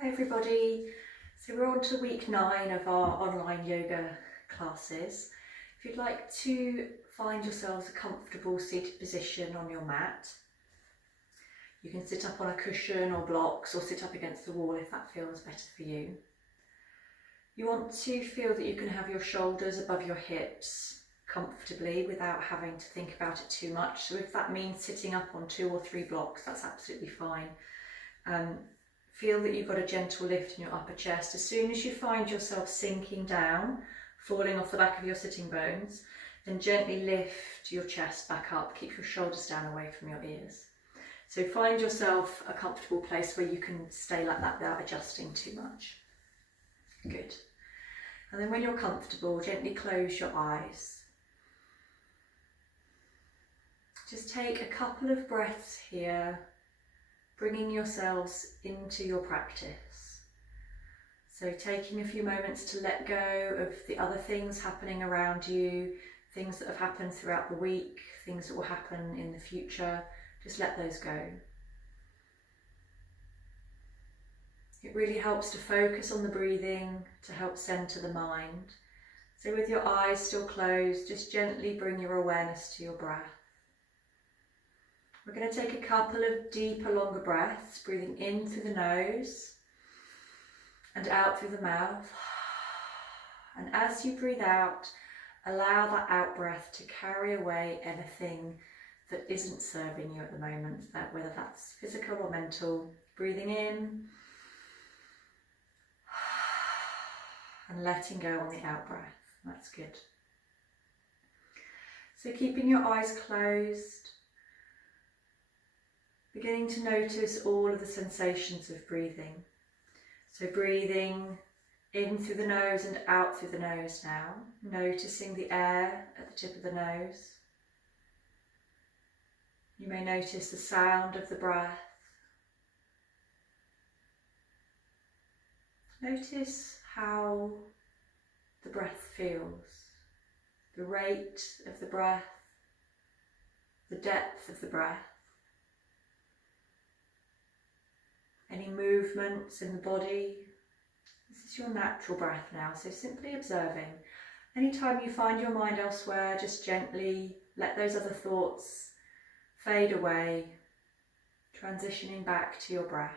Hi everybody, so we're on to week 9 of our online yoga classes. If you'd like to find yourselves a comfortable seated position on your mat, you can sit up on a cushion or blocks or sit up against the wall if that feels better for you. You want to feel that you can have your shoulders above your hips comfortably without having to think about it too much. So if that means sitting up on 2 or 3 blocks, that's absolutely fine. Feel that you've got a gentle lift in your upper chest. As soon as you find yourself sinking down, falling off the back of your sitting bones, then gently lift your chest back up. Keep your shoulders down away from your ears. So find yourself a comfortable place where you can stay like that without adjusting too much. Good. And then when you're comfortable, gently close your eyes. Just take a couple of breaths here, bringing yourselves into your practice. So taking a few moments to let go of the other things happening around you, things that have happened throughout the week, things that will happen in the future. Just let those go. It really helps to focus on the breathing to help center the mind. So with your eyes still closed, just gently bring your awareness to your breath. We're going to take a couple of deeper, longer breaths, breathing in through the nose and out through the mouth. And as you breathe out, allow that out breath to carry away anything that isn't serving you at the moment, whether that's physical or mental. Breathing in and letting go on the out breath. That's good. So keeping your eyes closed, beginning to notice all of the sensations of breathing. So breathing in through the nose and out through the nose now, noticing the air at the tip of the nose. You may notice the sound of the breath. Notice how the breath feels, the rate of the breath, the depth of the breath. Any movements in the body. This is your natural breath now, so simply observing. Anytime you find your mind elsewhere, just gently let those other thoughts fade away, transitioning back to your breath.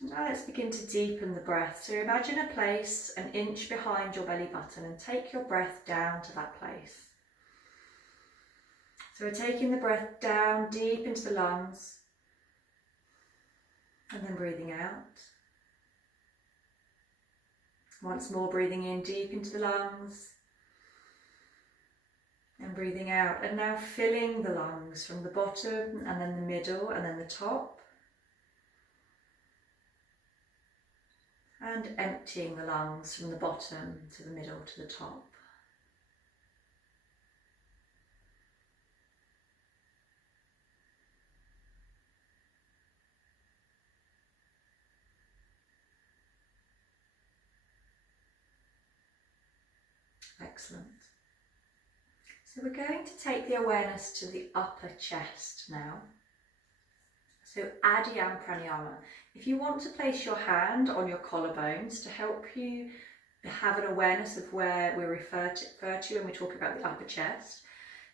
Now let's begin to deepen the breath. So imagine a place an inch behind your belly button and take your breath down to that place. So we're taking the breath down deep into the lungs and then breathing out. Once more breathing in deep into the lungs and breathing out. And now filling the lungs from the bottom and then the middle and then the top. And emptying the lungs from the bottom to the middle to the top. Excellent. So we're going to take the awareness to the upper chest now. So Pranayama. If you want to place your hand on your collarbones to help you have an awareness of where we refer to when we talk about the upper chest.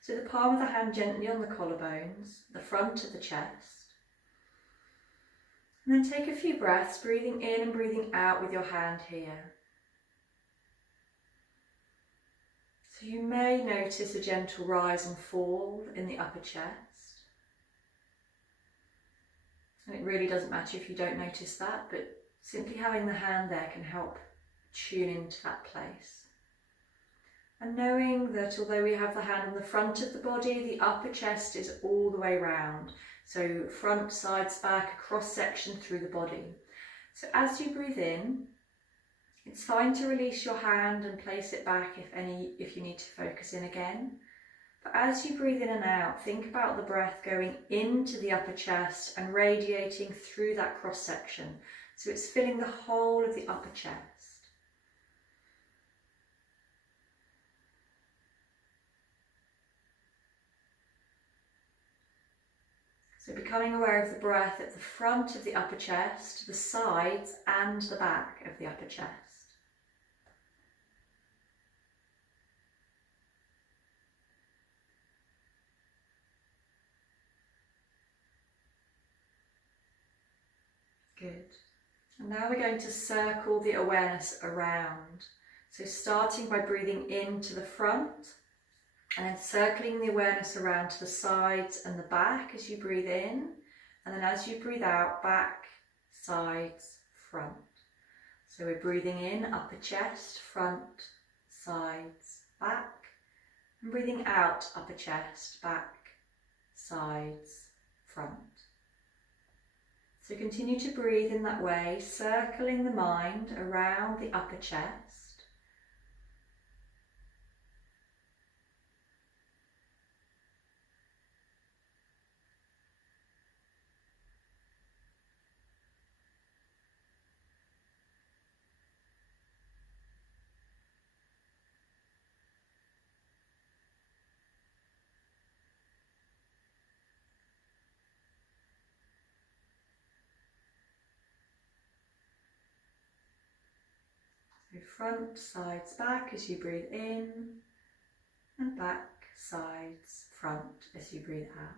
So the palm of the hand gently on the collarbones, the front of the chest. And then take a few breaths, breathing in and breathing out with your hand here. So you may notice a gentle rise and fall in the upper chest. And it really doesn't matter if you don't notice that, but simply having the hand there can help tune into that place. And knowing that although we have the hand on the front of the body, the upper chest is all the way round. So front, sides, back, a cross section through the body. So as you breathe in, it's fine to release your hand and place it back if you need to focus in again. But as you breathe in and out, think about the breath going into the upper chest and radiating through that cross section. So it's filling the whole of the upper chest. So becoming aware of the breath at the front of the upper chest, the sides and the back of the upper chest. Good. And now we're going to circle the awareness around. So starting by breathing into the front and then circling the awareness around to the sides and the back as you breathe in. And then as you breathe out, back, sides, front. So we're breathing in, upper chest, front, sides, back. And breathing out, upper chest, back, sides, front. So continue to breathe in that way, circling the mind around the upper chest. So front, sides, back as you breathe in, and back, sides, front as you breathe out.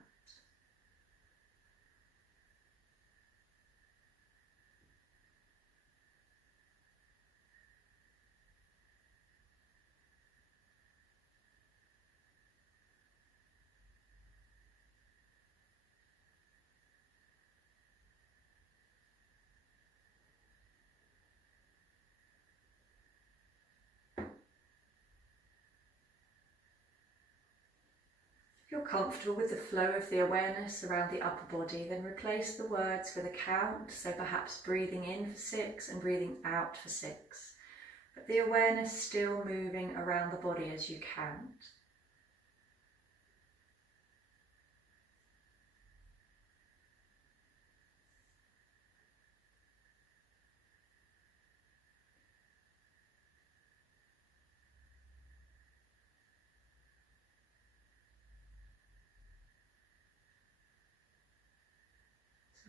If you're comfortable with the flow of the awareness around the upper body, then replace the words with a count, so perhaps breathing in for 6 and breathing out for 6, but the awareness still moving around the body as you count.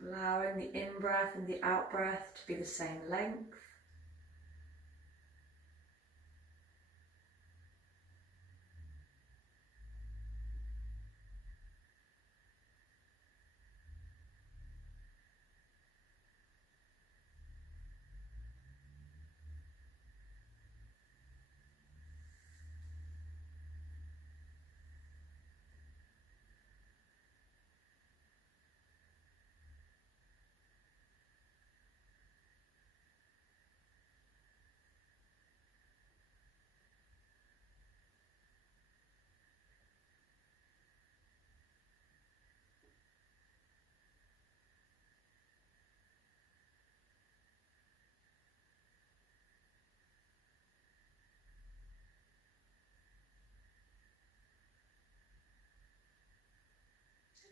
Allowing the in-breath and the out-breath to be the same length.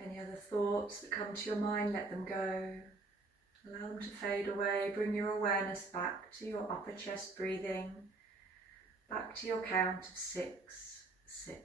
Any other thoughts that come to your mind, let them go. Allow them to fade away. Bring your awareness back to your upper chest breathing, back to your count of 6, 6.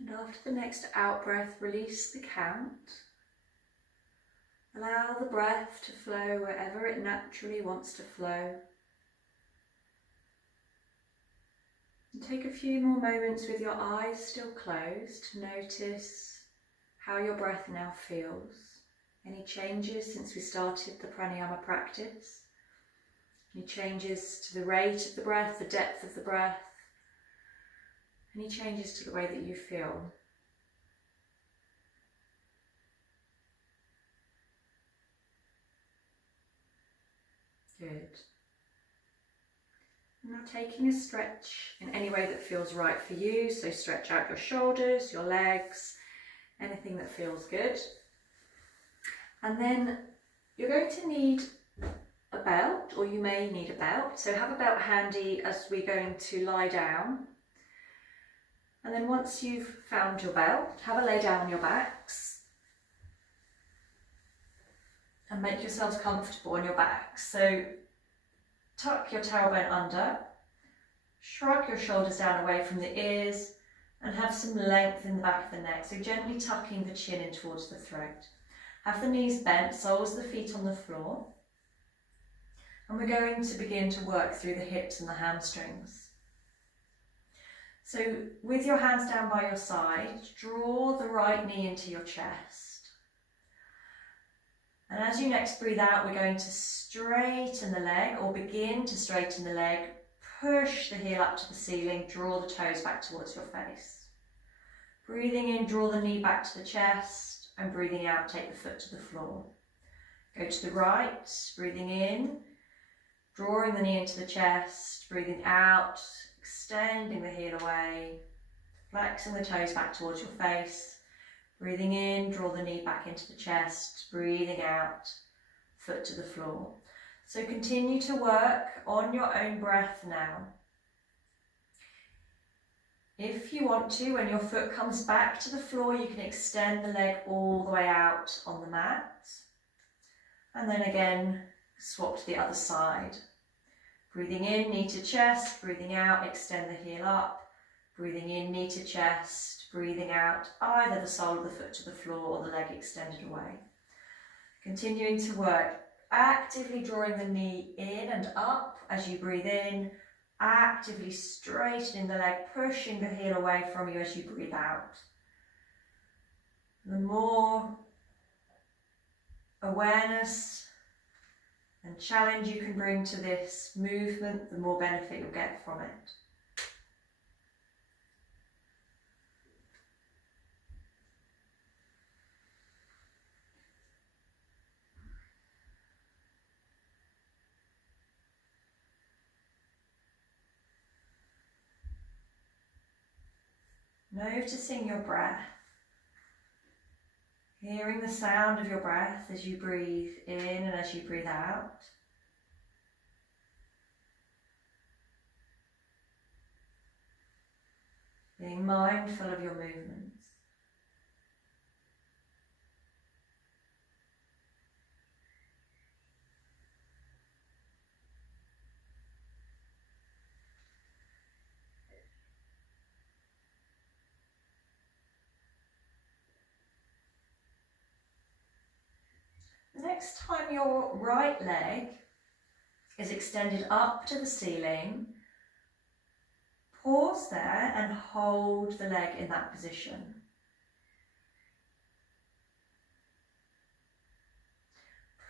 And after the next out-breath, release the count. Allow the breath to flow wherever it naturally wants to flow. And take a few more moments with your eyes still closed to notice how your breath now feels. Any changes since we started the pranayama practice? Any changes to the rate of the breath, the depth of the breath? Any changes to the way that you feel? Good. Now taking a stretch in any way that feels right for you. So stretch out your shoulders, your legs, anything that feels good. And then you're going to need a a belt, or you may need a belt. So have a belt handy as we're going to lie down. And then once you've found your belt, have a lay down on your backs and make yourselves comfortable on your backs. So tuck your tailbone under, shrug your shoulders down away from the ears, and have some length in the back of the neck. So gently tucking the chin in towards the throat. Have the knees bent, soles of the feet on the floor. And we're going to begin to work through the hips and the hamstrings. So with your hands down by your side, draw the right knee into your chest. And as you next breathe out, we're going to straighten the leg, or begin to straighten the leg. Push the heel up to the ceiling, draw the toes back towards your face. Breathing in, draw the knee back to the chest, and breathing out, take the foot to the floor. Go to the right, breathing in, drawing the knee into the chest, breathing out, extending the heel away, flexing the toes back towards your face. Breathing in, draw the knee back into the chest, breathing out, foot to the floor. So continue to work on your own breath now. If you want to, when your foot comes back to the floor, you can extend the leg all the way out on the mat. And then again, swap to the other side. Breathing in, knee to chest, breathing out, extend the heel up. Breathing in, knee to chest, breathing out, either the sole of the foot to the floor or the leg extended away. Continuing to work, actively drawing the knee in and up as you breathe in, actively straightening the leg, pushing the heel away from you as you breathe out. The more awareness and challenge you can bring to this movement, the more benefit you'll get from it. Noticing your breath, hearing the sound of your breath as you breathe in and as you breathe out. Being mindful of your movements. Next time your right leg is extended up to the ceiling, pause there and hold the leg in that position.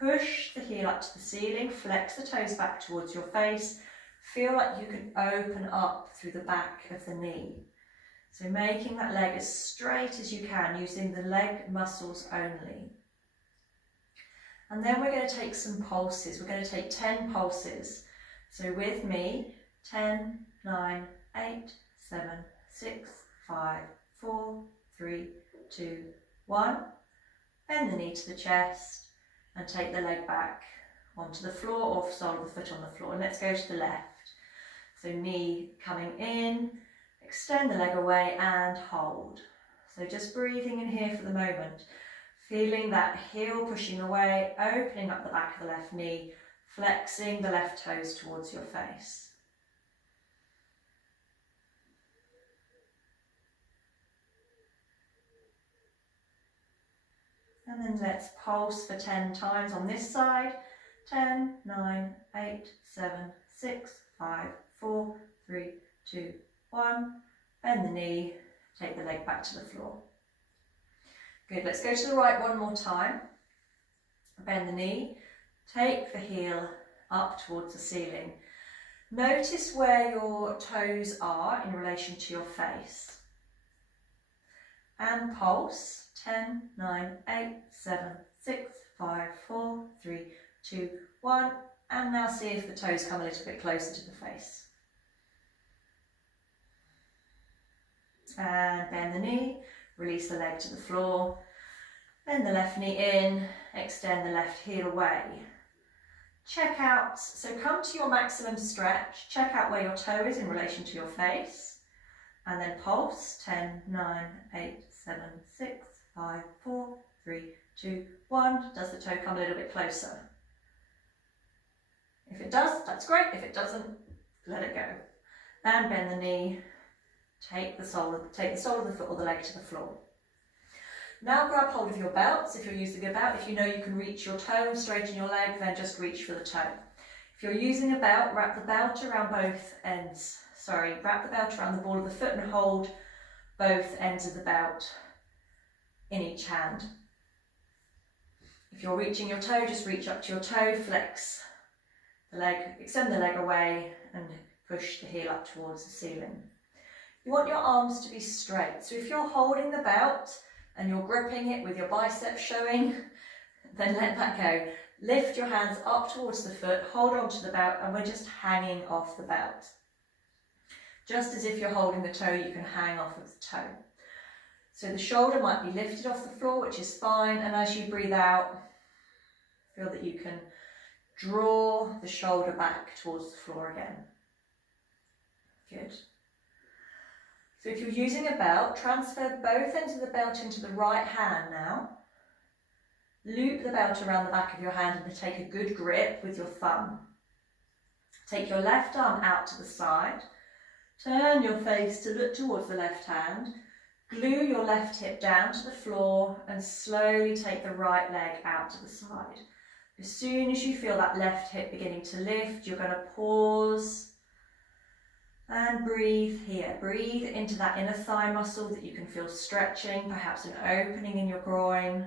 Push the heel up to the ceiling, flex the toes back towards your face. Feel like you can open up through the back of the knee. So making that leg as straight as you can, using the leg muscles only. And then we're going to take some pulses. We're going to take 10 pulses. So with me, 10, 9, 8, 7, 6, 5, 4, 3, 2, 1. Bend the knee to the chest and take the leg back onto the floor or sole of the foot on the floor. And let's go to the left. So knee coming in, extend the leg away and hold. So just breathing in here for the moment. Feeling that heel pushing away, opening up the back of the left knee, flexing the left toes towards your face. And then let's pulse for 10 times on this side. 10, 9, 8, 7, 6, 5, 4, 3, 2, 1. Bend the knee, take the leg back to the floor. Good, let's go to the right one more time. Bend the knee, take the heel up towards the ceiling. Notice where your toes are in relation to your face. And pulse, 10, 9, 8, 7, 6, 5, 4, 3, 2, 1. And now see if the toes come a little bit closer to the face. And bend the knee. Release the leg to the floor, bend the left knee in, extend the left heel away. check out, so come to your maximum stretch, check out where your toe is in relation to your face, and then pulse. 10, 9, 8, 7, 6, 5, 4, 3, 2, 1. Does the toe come a little bit closer? If it does, that's great. If it doesn't, let it go. And bend the knee, take the sole of the foot or the leg to the floor. Now grab hold of your belts if you're using a belt. If you know you can reach your toe and straighten your leg, then just reach for the toe. If you're using a belt, wrap the belt around both ends. Wrap the belt around the ball of the foot and hold both ends of the belt in each hand. If you're reaching your toe, just reach up to your toe, flex the leg, extend the leg away and push the heel up towards the ceiling. You want your arms to be straight. So if you're holding the belt and you're gripping it with your biceps showing, then let that go. Lift your hands up towards the foot, hold on to the belt, and we're just hanging off the belt. Just as if you're holding the toe, you can hang off of the toe. So the shoulder might be lifted off the floor, which is fine, and as you breathe out, feel that you can draw the shoulder back towards the floor again. Good. So if you're using a belt, transfer both ends of the belt into the right hand now. Loop the belt around the back of your hand and take a good grip with your thumb. Take your left arm out to the side. Turn your face to look towards the left hand. Glue your left hip down to the floor and slowly take the right leg out to the side. As soon as you feel that left hip beginning to lift, you're going to pause and breathe here. Breathe into that inner thigh muscle that you can feel stretching, perhaps an opening in your groin.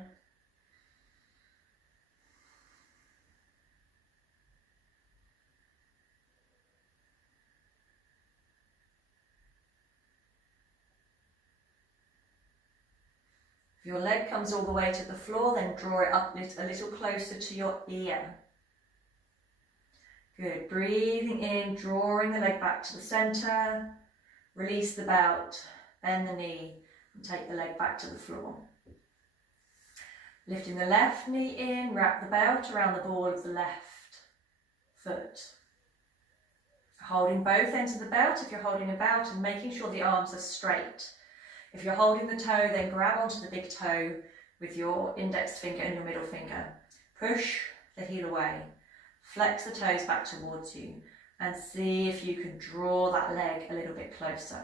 If your leg comes all the way to the floor, then draw it up a little closer to your ear. Good. Breathing in, drawing the leg back to the centre. Release the belt, bend the knee, and take the leg back to the floor. Lifting the left knee in, wrap the belt around the ball of the left foot. Holding both ends of the belt if you're holding a belt and making sure the arms are straight. If you're holding the toe, then grab onto the big toe with your index finger and your middle finger. Push the heel away. Flex the toes back towards you and see if you can draw that leg a little bit closer.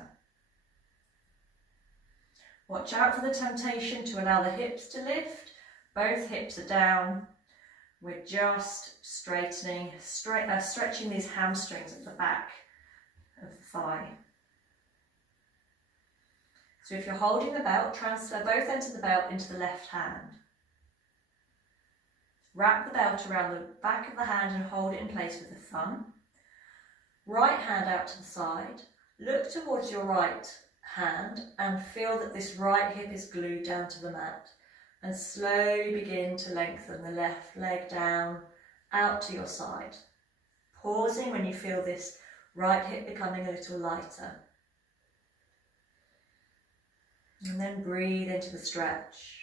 Watch out for the temptation to allow the hips to lift. Both hips are down. We're just straightening, stretching these hamstrings at the back of the thigh. So if you're holding the belt, transfer both ends of the belt into the left hand. Wrap the belt around the back of the hand and hold it in place with the thumb. Right hand out to the side. Look towards your right hand and feel that this right hip is glued down to the mat. And slowly begin to lengthen the left leg down, out to your side. Pausing when you feel this right hip becoming a little lighter. And then breathe into the stretch.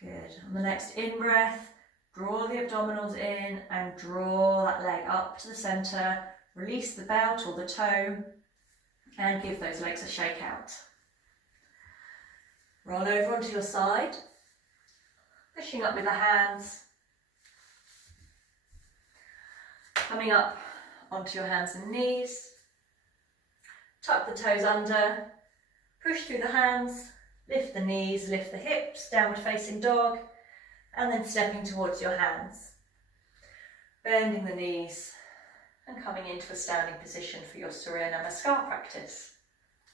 Good. On the next in-breath, draw the abdominals in and draw that leg up to the centre. Release the belt or the toe and give those legs a shake out. Roll over onto your side, pushing up with the hands, coming up onto your hands and knees. Tuck the toes under, push through the hands, lift the knees, lift the hips, downward facing dog, and then stepping towards your hands. Bending the knees and coming into a standing position for your Surya Namaskar practice.